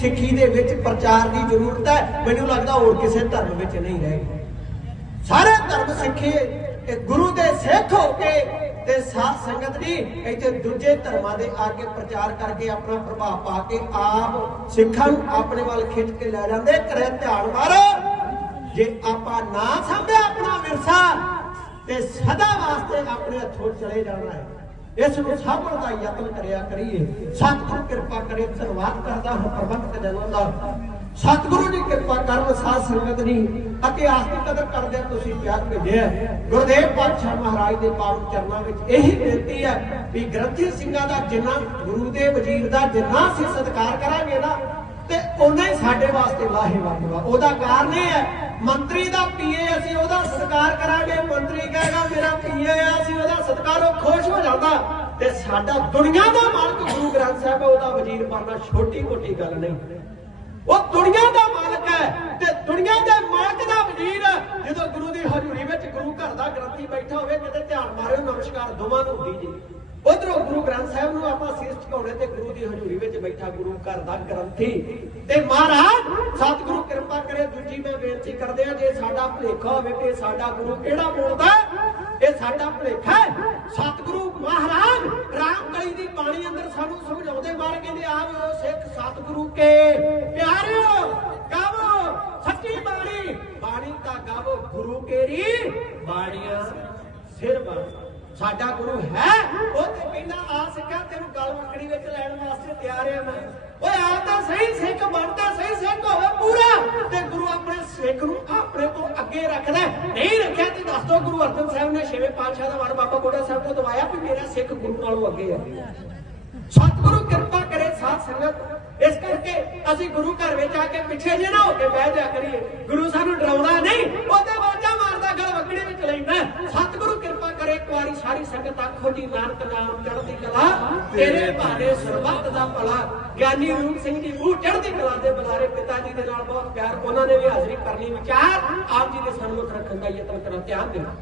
ਸਿੱਖੀ ਦੇ ਵਿੱਚ ਪ੍ਰਚਾਰ ਦੀ ਜ਼ਰੂਰਤ ਹੈ। ਮੈਨੂੰ ਲੱਗਦਾ ਹੋਰ ਕਿਸੇ ਧਰਮ ਵਿੱਚ ਨਹੀਂ ਰਹੇਗੀ ਸਾਰੇ ਧਰਮ ਸਿੱਖੇ ਇਹ ਗੁਰੂ ਦੇ ਸਿੱਖ ਹੋ ਕੇ ਤੇ ਸਾਧ ਸੰਗਤ ਦੀ ਇੱਥੇ ਦੂਜੇ ਧਰਮਾਂ ਦੇ ਆ ਕੇ ਪ੍ਰਚਾਰ ਕਰਕੇ ਆਪਣਾ ਪ੍ਰਭਾਵ ਪਾ ਕੇ ਆਪ ਸਿੱਖਾਂ ਨੂੰ ਆਪਣੇ ਵੱਲ ਖਿੱਚ ਕੇ ਲੈ ਜਾਂਦੇ। ਕਰੇ ਧਿਆਨ ਮਾਰੋ। ਜੇ ਆਪਾਂ ਨਾ ਸੰਭਿਆ ਆਪਣਾ ਵਿਰਸਾ, ਤੇ ਸਦਾ ਵਾਸਤੇ ਆਪਣੇ ਹੱਥੋਂ ਚਲੇ ਜਾਣਾ ਹੈ। ਇਸ ਨੂੰ ਸਾਂਭਣ ਦਾ ਯਤਨ ਕਰਿਆ ਕਰੀਏ। ਸਤਿਗੁਰੂ ਕਿਰਪਾ ਕਰੇ, ਧੰਨਵਾਦ ਕਰਦਾ ਹਾਂ ਪ੍ਰਬੰਧਕ ਜਨਾਂ ਦਾ। ਸਤਿਗੁਰੂ ਦੀ ਕਿਰਪਾ ਕਰਨ ਸਾਧ ਸੰਗਤ ਦੀ ਇਤਿਹਾਸ ਦੀ ਕਦਰ ਕਰਦੇ ਤੁਸੀਂ ਪਿਆਰ ਭੇਜਿਆ ਗੁਰਦੇਵ ਪਾਤਸ਼ਾਹ ਮਹਾਰਾਜ ਦੇ ਪਾਵਨ ਚਰਨਾਂ ਵਿੱਚ ਇਹੀ ਬੇਨਤੀ ਹੈ ਵੀ ਗ੍ਰੰਥੀ ਸਿੰਘਾਂ ਦਾ ਜਿੰਨਾ, ਗੁਰੂ ਦੇ ਵਜ਼ੀਰ ਦਾ ਜਿੰਨਾ ਅਸੀਂ ਸਤਿਕਾਰ ਕਰਾਂਗੇ ਨਾ, ਤੇ ਉਹਨਾਂ ਹੀ ਸਾਡੇ ਵਾਸਤੇ ਲਾਹੇਵੰਦ ਵਾ ਉਹਦਾ ਕਾਰਨ ਇਹ ਹੈ, ਮੰਤਰੀ ਸਤਿਕਾਰ ਕਰਾਂਗੇ। ਮੰਤਰੀ ਕਹੇਗਾ, ਮੇਰਾ ਪੀਏ ਆ, ਅਸੀਂ ਉਹਦਾ ਸਤਿਕਾਰ ਉਹ ਖੁਸ਼ ਹੋ ਜਾਂਦਾ। ਤੇ ਸਾਡਾ ਦੁਨੀਆ ਦਾ ਮਾਲਕ ਗੁਰੂ ਗ੍ਰੰਥ ਸਾਹਿਬ, ਉਹਦਾ ਵਜ਼ੀਰ ਬਣਨਾ ਛੋਟੀ ਮੋਟੀ ਗੱਲ ਨਹੀਂ। ਉਹ ਦੁਨੀਆ ਦਾ ਮਾਲਕ ਹੈ ਤੇ ਦੁਨੀਆ ਦੇ ਮਾਲਕ ਦਾ ਵਜ਼ੀਰ, ਜਦੋਂ ਗੁਰੂ ਦੀ ਹਜ਼ੂਰੀ ਵਿੱਚ ਗੁਰੂ ਘਰ ਦਾ ਗ੍ਰੰਥੀ ਬੈਠਾ ਹੋਵੇ, ਕਿਤੇ ਧਿਆਨ ਮਾਰਿਓ, ਨਮਸਕਾਰ ਦੋਵਾਂ ਨੂੰ ਹੁੰਦੀ ਜੀ। ਉਧਰੋਂ ਗੁਰੂ ਗ੍ਰੰਥ ਸਾਹਿਬ ਨੂੰ ਆਪਾਂ ਸਿਰ ਝੁਕਾਉਣੇ ਤੇ ਗੁਰੂ ਦੀ ਹਜ਼ੂਰੀ ਵਿੱਚ ਬੈਠਾ ਗੁਰੂ ਘਰ ਦਾ ਗ੍ਰੰਥੀ। ਤੇ ਮਹਾਰਾਜ, ਸਤਿਗੁਰੂ ਦੂਜੀ ਮੈਂ ਕਰਦੇ ਆ, ਜੇ ਸਾਡਾ ਭੁਲੇਖਾ ਹੋਵੇ ਕਿ ਸਾਡਾ ਗੁਰੂ ਕਿਹੜਾ ਬੋਲਦਾ ਇਹ ਸਾਡਾ ਭੁਲੇਖਾ ਹੈ। ਸਤਿਗੁਰੂ ਮਹਾਰਾਜ, ਰਾਮਕਲੀ ਦੀ ਬਾਣੀ ਅੰਦਰ ਸਾਨੂੰ ਸਮਝਾਉਂਦੇ ਮਾਰ ਕਹਿੰਦੇ, ਆਵੋ ਸਿੱਖ ਸਤਿਗੁਰੂ ਕੇ ਪਿਆਰਿਓ, ਗਾਵੋ ਸੱਚੀ ਬਾਣੀ। ਬਾਣੀ ਤਾਂ ਗਾਵੋ ਗੁਰੂ ਕੇਰੀ ਬਾਣੀਆਂ ਸਿਰ ਬਣ ਸਾਡਾ ਗੁਰੂ ਹੈ, ਉਹ ਤੇ ਕਹਿੰਦਾ ਆ ਸਿੱਖਾ ਤੈਨੂੰ ਗਲ ਮੱਕੜੀ ਵਿੱਚ ਲੈਣ ਵਾਸਤੇ ਤਿਆਰ ਆ ਮੈਂ। ਓਏ ਆ ਤਾਂ ਸਹੀ ਸਿੱਖ, ਬਣਦਾ ਸਹੀ ਸਿੱਖ ਹੋਵੇ ਪੂਰਾ। ਆਪਣੇ ਨੂੰ ਆਪਣੇ ਤੋਂ ਅੱਗੇ ਰੱਖਦਾ ਨਹੀਂ ਰੱਖਿਆ ਤੇ ਦੱਸ ਦੋ ਗੁਰੂ ਅਰਜਨ ਸਾਹਿਬ ਨੇ ਛੇਵੇਂ ਪਾਤਸ਼ਾਹ ਦਾ ਵਰ ਬਾਬਾ ਬੁੱਢਾ ਸਾਹਿਬ ਤੋਂ ਦਵਾਇਆ ਵੀ ਮੇਰਾ ਸਿੱਖ ਗੁਰੂ ਨਾਲੋਂ ਅੱਗੇ ਹੈ ਸਤਿਗੁਰੂ ਕਿਰਪਾ ਕਰੇ ਸਾਧ ਸੰਗਤ। ਇਸ ਕਰਕੇ ਅਸੀਂ ਗੁਰੂ ਘਰ ਵਿੱਚ ਆ ਕੇ ਪਿੱਛੇ ਜੇ ਨਾ ਹੋ ਕੇ ਬਹਿ ਜਾ ਕਰੀਏ। ਗੁਰੂ ਸਾਨੂੰ ਡਰਾਉਂਦਾ ਨਹੀਂ, ਉਹਦੇ ਵਾਜਾ ਮਾਰਦਾ ਗਲ ਵਕੜੀ ਵਿੱਚ ਲੈਂਦਾ ਸਤਿਗੁਰੂ ਕਿਰਪਾ ਕਰੇ ਇੱਕ ਵਾਰੀ ਸਾਰੀ ਸੰਗਤ ਨਾਨਕ ਨਾਮ ਚੜ੍ਹਦੀ ਕਲਾ, ਤੇਰੇ ਭਾਣੇ ਸਰਬੱਤ ਦਾ ਭਲਾ। ਗਿਆਨੀ ਰੂਪ ਸਿੰਘ ਜੀ ਮੂੰਹ ਚੜ੍ਹਦੀ ਕਲਾ ਦੇ ਬੁਲਾਰੇ ਪਿਤਾ ਜੀ ਦੇ ਨਾਲ ਬਹੁਤ ਪਿਆਰ, ਉਹਨਾਂ ਨੇ ਵੀ ਹਾਜ਼ਰੀ ਕਰਨੀ ਵਿਚਾਰ ਆਪ ਜੀ ਦੇ ਸਨਮੁਖ ਰੱਖਣ ਦਾ ਯਤਨ ਕਰਨਾ ਧਿਆਨ ਦੇਣਾ।